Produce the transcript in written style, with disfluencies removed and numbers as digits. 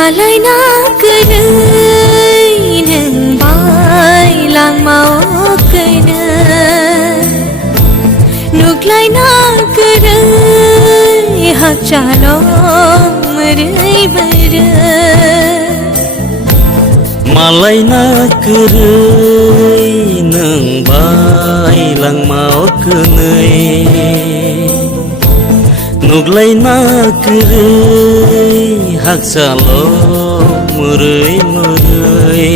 मालाय ना गोरै नों बायलांमावखैनो नुग्लायना गोरै हागजाल' मोरै बोरै मालायना गोरै नों बायलांमावखै नुग्लायना गोरै हागजाल' मोरै मोरै